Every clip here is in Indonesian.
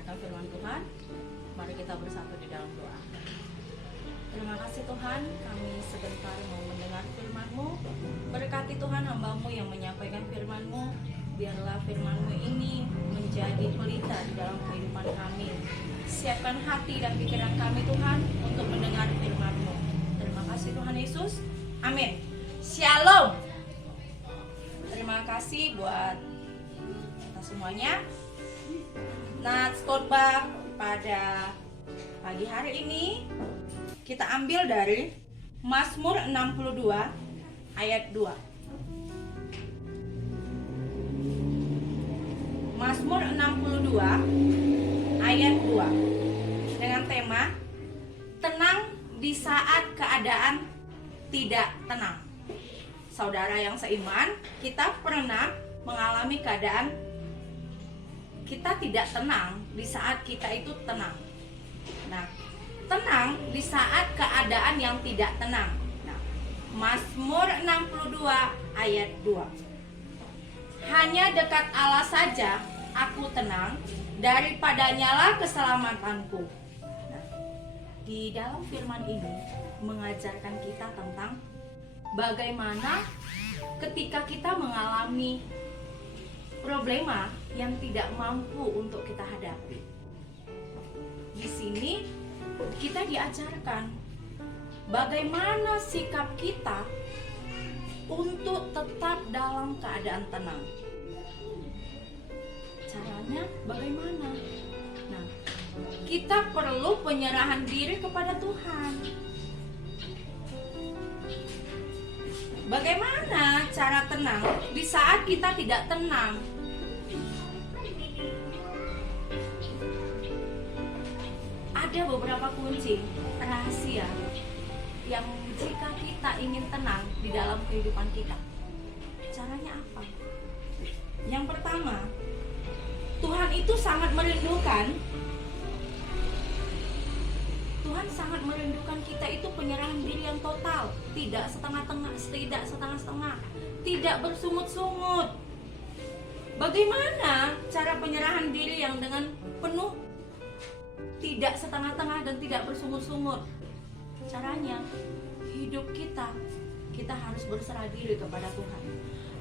mendengarkan firman Tuhan. Mari kita bersatu di dalam doa. Terima kasih Tuhan, kami sebentar mau mendengar firman-Mu. Berkati Tuhan hamba-Mu yang menyampaikan firman-Mu. Biarlah firman-Mu ini menjadi pelita di dalam kehidupan kami. Siapkan hati dan pikiran kami Tuhan untuk mendengar firman-Mu. Terima kasih Tuhan Yesus. Amin. Shalom. Terima kasih buat kita semuanya. Nats khotbah pada pagi hari ini kita ambil dari Mazmur 62 ayat 2. Mazmur 62 ayat 2 dengan tema tenang di saat keadaan tidak tenang. Saudara yang seiman, kita pernah mengalami keadaan kita tidak tenang di saat kita itu tenang. Nah, tenang di saat keadaan yang tidak tenang. Nah, Mazmur 62 ayat 2. Hanya dekat Allah saja aku tenang, daripadanyalah keselamatanku. Nah, di dalam firman ini mengajarkan kita tentang bagaimana ketika kita mengalami problema yang tidak mampu untuk kita hadapi. Di sini kita diajarkan bagaimana sikap kita untuk tetap dalam keadaan tenang. Caranya bagaimana? Nah, kita perlu penyerahan diri kepada Tuhan. Bagaimana cara tenang di saat kita tidak tenang? Ada beberapa kunci rahasia yang jika kita ingin tenang di dalam kehidupan kita. Caranya apa? Yang pertama, Tuhan itu sangat merindukan. Tuhan sangat merindukan kita itu penyerahan diri yang total, tidak setengah-tengah, tidak setengah-setengah, tidak bersungut-sungut. Bagaimana cara penyerahan diri yang dengan penuh, tidak setengah-tengah dan tidak bersungut-sungut? Caranya, hidup kita harus berserah diri kepada Tuhan.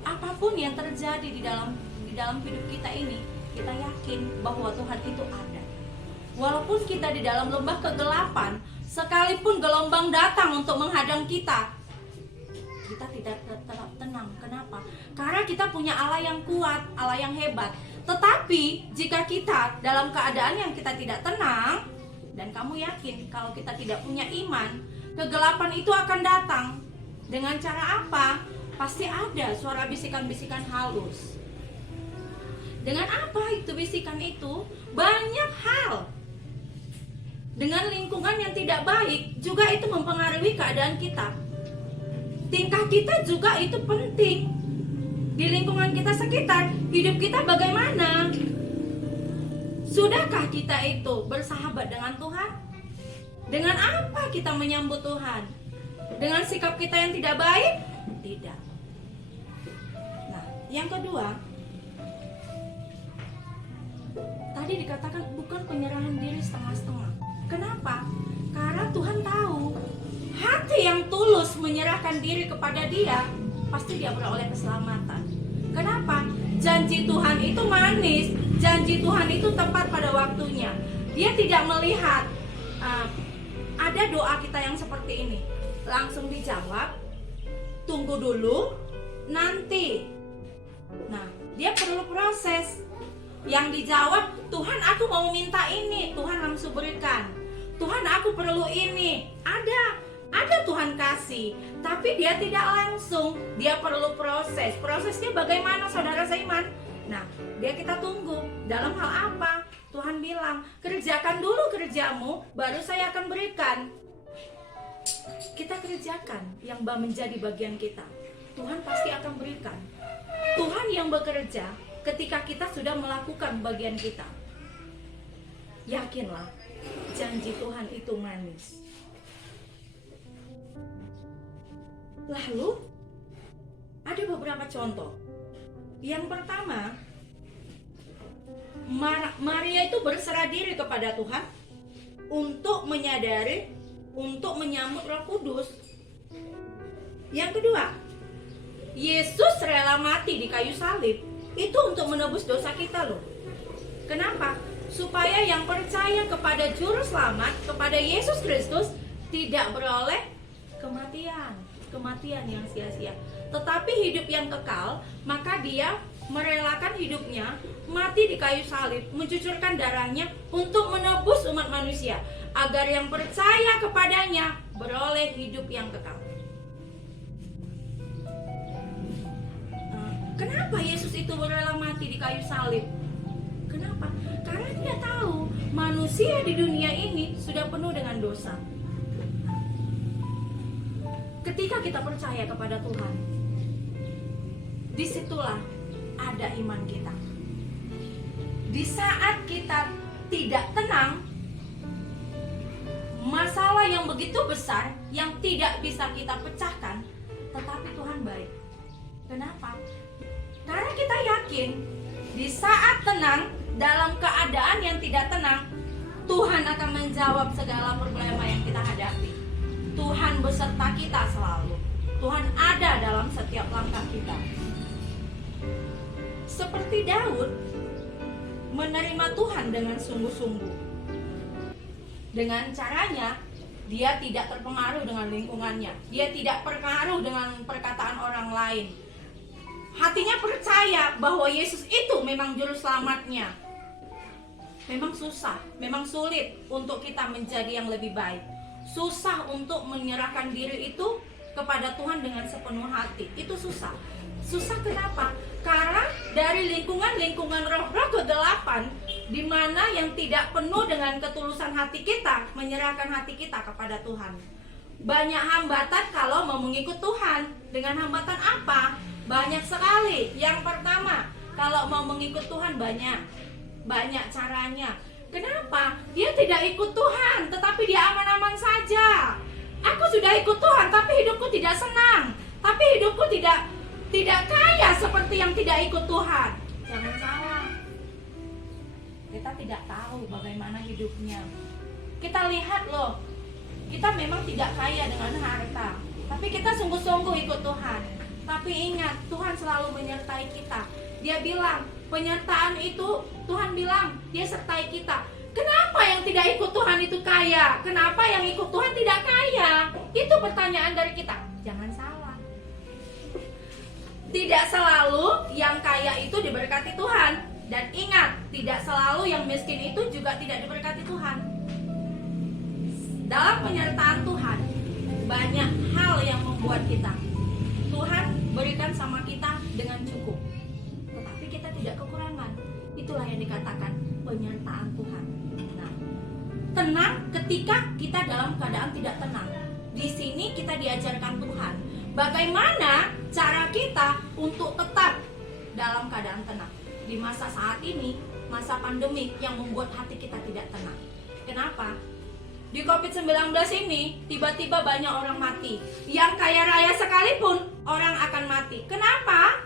Apapun yang terjadi di dalam hidup kita ini, kita yakin bahwa Tuhan itu ada. Walaupun kita di dalam lembah kegelapan, sekalipun gelombang datang untuk menghadang kita tidak tetap tenang. Kenapa? Karena kita punya Allah yang kuat, Allah yang hebat. Tetapi jika kita dalam keadaan yang kita tidak tenang, dan kamu yakin kalau kita tidak punya iman, kegelapan itu akan datang. Dengan cara apa? Pasti ada suara bisikan-bisikan halus. Dengan apa itu bisikan itu? Banyak hal. Dengan lingkungan yang tidak baik juga itu mempengaruhi keadaan kita. Tingkah kita juga itu penting. Di lingkungan kita sekitar, hidup kita bagaimana? Sudahkah kita itu bersahabat dengan Tuhan? Dengan apa kita menyambut Tuhan? Dengan sikap kita yang tidak baik? Tidak. Nah, yang kedua, tadi dikatakan bukan penyerahan diri setengah-setengah. Kenapa? Karena Tuhan tahu hati yang tulus menyerahkan diri kepada Dia, pasti dia beroleh keselamatan. Kenapa? Janji Tuhan itu manis, janji Tuhan itu tepat pada waktunya. Dia tidak melihat ada doa kita yang seperti ini langsung dijawab, tunggu dulu, nanti. Nah, dia perlu proses. Yang dijawab, Tuhan aku mau minta ini, Tuhan langsung berikan. Tuhan aku perlu ini, ada Tuhan kasih. Tapi dia tidak langsung, dia perlu proses. Prosesnya bagaimana saudara seiman? Nah, kita tunggu. Dalam hal apa? Tuhan bilang, kerjakan dulu kerjamu, baru saya akan berikan. Kita kerjakan yang menjadi bagian kita. Tuhan pasti akan berikan. Tuhan yang bekerja ketika kita sudah melakukan bagian kita. Yakinlah, janji Tuhan itu manis. Lalu, ada beberapa contoh. Yang pertama, Maria itu berserah diri kepada Tuhan untuk menyadari, untuk menyambut Roh Kudus. Yang kedua, Yesus rela mati di kayu salib itu untuk menebus dosa kita loh. Kenapa? Supaya yang percaya kepada Juru Selamat, kepada Yesus Kristus, tidak beroleh kematian yang sia-sia, tetapi hidup yang kekal. Maka dia merelakan hidupnya, mati di kayu salib, mencucurkan darahnya untuk menebus umat manusia, agar yang percaya kepadanya beroleh hidup yang kekal. Kenapa Yesus itu rela mati di kayu salib? Kenapa? Karena dia tahu manusia di dunia ini sudah penuh dengan dosa. Ketika kita percaya kepada Tuhan, disitulah ada iman kita. Di saat kita tidak tenang, masalah yang begitu besar yang tidak bisa kita pecahkan, tetapi Tuhan baik. Kenapa? Karena kita yakin di saat tenang, dalam keadaan yang tidak tenang, Tuhan akan menjawab segala problema yang kita hadapi. Tuhan beserta kita selalu. Tuhan ada dalam setiap langkah kita. Seperti Daud menerima Tuhan dengan sungguh-sungguh. Dengan caranya, dia tidak terpengaruh dengan lingkungannya. Dia tidak terpengaruh dengan perkataan orang lain. Hatinya percaya bahwa Yesus itu memang juru selamatnya. Memang susah, memang sulit untuk kita menjadi yang lebih baik. Susah untuk menyerahkan diri itu kepada Tuhan dengan sepenuh hati. Itu susah. Susah kenapa? Karena dari lingkungan roh-roh ke-8, di mana yang tidak penuh dengan ketulusan hati kita, menyerahkan hati kita kepada Tuhan. Banyak hambatan kalau mau mengikut Tuhan. Dengan hambatan apa? Banyak sekali. Yang pertama, kalau mau mengikut Tuhan banyak caranya. Kenapa? Dia tidak ikut Tuhan, tetapi dia aman-aman saja. Aku sudah ikut Tuhan, tapi hidupku tidak senang. Tapi hidupku tidak kaya seperti yang tidak ikut Tuhan. Jangan salah. Kita tidak tahu bagaimana hidupnya. Kita lihat loh, kita memang tidak kaya dengan harta, tapi kita sungguh-sungguh ikut Tuhan. Tapi ingat, Tuhan selalu menyertai kita. Dia bilang, penyertaan itu Tuhan bilang, dia sertai kita. Kenapa yang tidak ikut Tuhan itu kaya? Kenapa yang ikut Tuhan tidak kaya? Itu pertanyaan dari kita. Jangan salah. Tidak selalu yang kaya itu diberkati Tuhan. Dan ingat, tidak selalu yang miskin itu juga tidak diberkati Tuhan. Dalam penyertaan Tuhan, banyak hal yang membuat kita, Tuhan berikan sama kita dengan cukup, tetapi kita tidak kekurangan. Itulah yang dikatakan penyertaan Tuhan. Nah, tenang ketika kita dalam keadaan tidak tenang. Di sini kita diajarkan Tuhan bagaimana cara kita untuk tetap dalam keadaan tenang di masa saat ini, masa pandemi yang membuat hati kita tidak tenang. Kenapa? Di COVID-19 ini tiba-tiba banyak orang mati. Yang kaya raya sekalipun orang akan mati. Kenapa?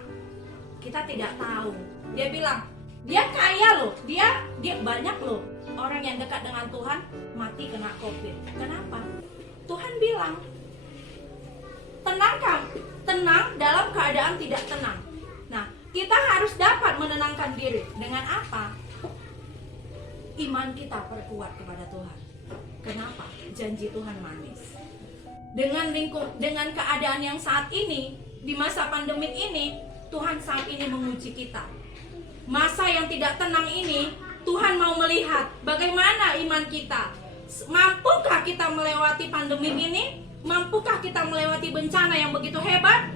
Kita tidak tahu. Dia bilang, dia kaya loh, dia banyak loh orang yang dekat dengan Tuhan mati kena COVID. Kenapa? Tuhan bilang, tenang dalam keadaan tidak tenang. Nah, kita harus dapat menenangkan diri. Dengan apa? Iman kita perkuat kepada Tuhan. Kenapa? Janji Tuhan manis. Dengan keadaan yang saat ini, di masa pandemik ini, Tuhan saat ini menguji kita. Masa yang tidak tenang ini, Tuhan mau melihat bagaimana iman kita. Mampukah kita melewati pandemik ini? Mampukah kita melewati bencana yang begitu hebat?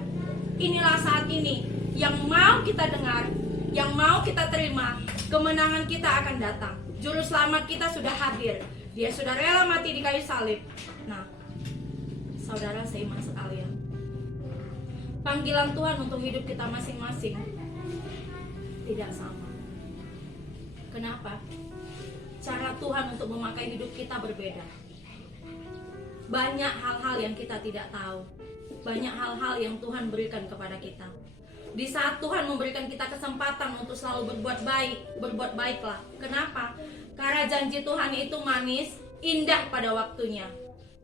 Inilah saat ini yang mau kita dengar, yang mau kita terima. Kemenangan kita akan datang. Juru selamat kita sudah hadir. Dia sudah rela mati di kayu salib. Nah, saudara seiman sekalian, panggilan Tuhan untuk hidup kita masing-masing tidak sama. Kenapa? Cara Tuhan untuk memakai hidup kita berbeda. Banyak hal-hal yang kita tidak tahu. Banyak hal-hal yang Tuhan berikan kepada kita. Di saat Tuhan memberikan kita kesempatan untuk selalu berbuat baiklah. Kenapa? Karena janji Tuhan itu manis, indah pada waktunya.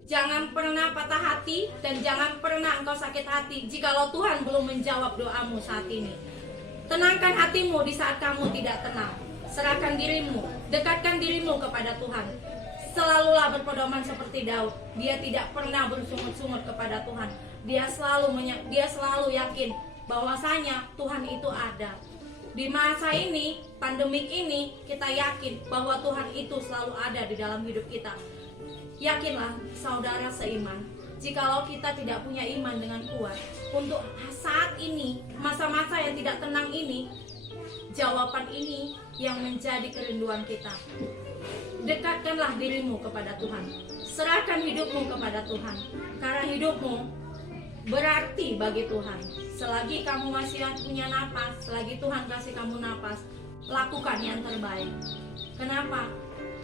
Jangan pernah patah hati dan jangan pernah engkau sakit hati jikalau Tuhan belum menjawab doamu saat ini. Tenangkan hatimu di saat kamu tidak tenang. Serahkan dirimu, dekatkan dirimu kepada Tuhan. Selalulah berpedoman seperti Daud. Dia tidak pernah bersungut-sungut kepada Tuhan. Dia selalu yakin bahwasanya Tuhan itu ada. Di masa ini, pandemik ini, kita yakin bahwa Tuhan itu selalu ada di dalam hidup kita. Yakinlah saudara seiman, jikalau kita tidak punya iman dengan kuat untuk saat ini, masa-masa yang tidak tenang ini, jawaban ini yang menjadi kerinduan kita. Dekatkanlah dirimu kepada Tuhan. Serahkan hidupmu kepada Tuhan. Karena hidupmu berarti bagi Tuhan. Selagi kamu masih punya napas, selagi Tuhan kasih kamu napas, lakukan yang terbaik. Kenapa?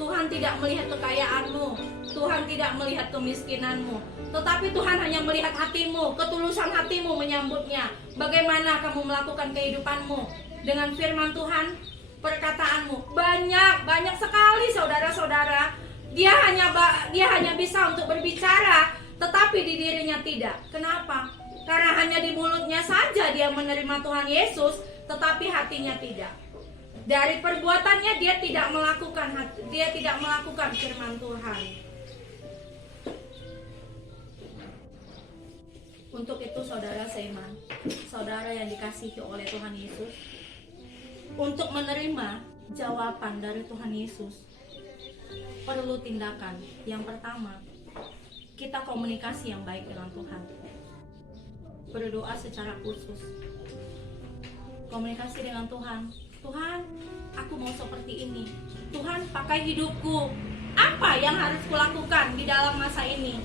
Tuhan tidak melihat kekayaanmu, Tuhan tidak melihat kemiskinanmu, tetapi Tuhan hanya melihat hatimu, ketulusan hatimu menyambutnya. Bagaimana kamu melakukan kehidupanmu dengan firman Tuhan, perkataanmu. Banyak sekali saudara-saudara. Dia hanya bisa untuk berbicara, tetapi di dirinya tidak. Kenapa? Karena hanya di mulutnya saja dia menerima Tuhan Yesus, tetapi hatinya tidak. Dari perbuatannya dia tidak melakukan firman Tuhan. Untuk itu saudara seiman, saudara yang dikasihi oleh Tuhan Yesus, untuk menerima jawaban dari Tuhan Yesus perlu tindakan. Yang pertama, kita komunikasi yang baik dengan Tuhan. Berdoa secara khusus. Komunikasi dengan Tuhan. Tuhan, aku mau seperti ini. Tuhan, pakai hidupku. Apa yang harus kulakukan di dalam masa ini?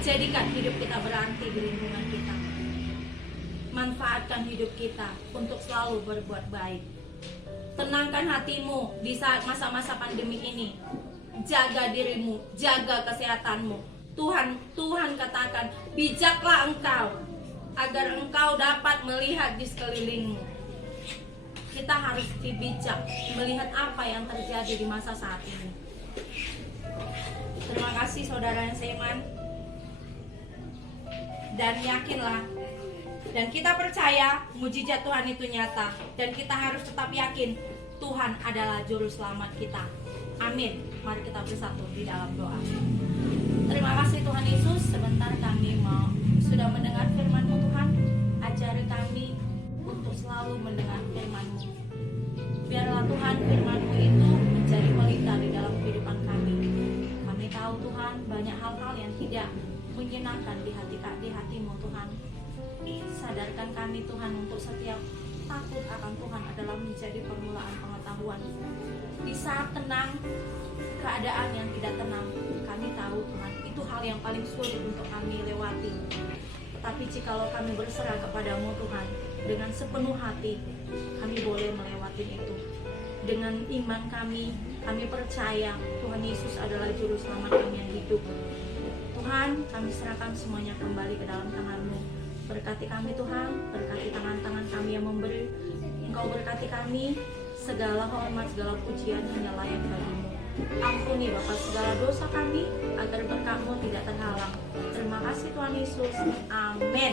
Jadikan hidup kita berarti di lingkungan kita. Manfaatkan hidup kita untuk selalu berbuat baik. Tenangkan hatimu di saat masa-masa pandemi ini. Jaga dirimu, jaga kesehatanmu. Tuhan katakan, bijaklah engkau agar engkau dapat melihat di sekelilingmu. Kita harus bijak melihat apa yang terjadi di masa saat ini. Terima kasih saudara yang seiman. Dan yakinlah, dan kita percaya mujizat Tuhan itu nyata. Dan kita harus tetap yakin Tuhan adalah juru selamat kita. Amin. Mari kita bersatu di dalam doa. Terima kasih Tuhan Yesus. Sebentar kami sudah mendengar firman-Mu Tuhan. Ajari kami untuk selalu mendengar firman-Mu. Biarlah Tuhan firman-Mu itu menjadi pelita di dalam kehidupan kami. Kami tahu Tuhan banyak hal-hal yang tidak menyenangkan di hati-Mu Tuhan. Sadarkan kami Tuhan untuk setiap takut akan Tuhan adalah menjadi permulaan pengetahuan. Di saat tenang, keadaan yang tidak tenang, kami tahu Tuhan itu hal yang paling sulit untuk kami lewati. Tapi jikalau kami berserah kepadamu Tuhan dengan sepenuh hati, kami boleh melewati itu. Dengan iman kami percaya Tuhan Yesus adalah juru selamat kami yang hidup. Tuhan, kami serahkan semuanya kembali ke dalam tangan-Mu. Berkati kami Tuhan, berkati tangan-tangan kami yang memberi. Engkau berkati kami, segala hormat, segala pujian hanya layak bagi-Mu. Ampuni Bapa segala dosa kami, agar berkat-Mu tidak terhalang. Terima kasih Tuhan Yesus. Amin.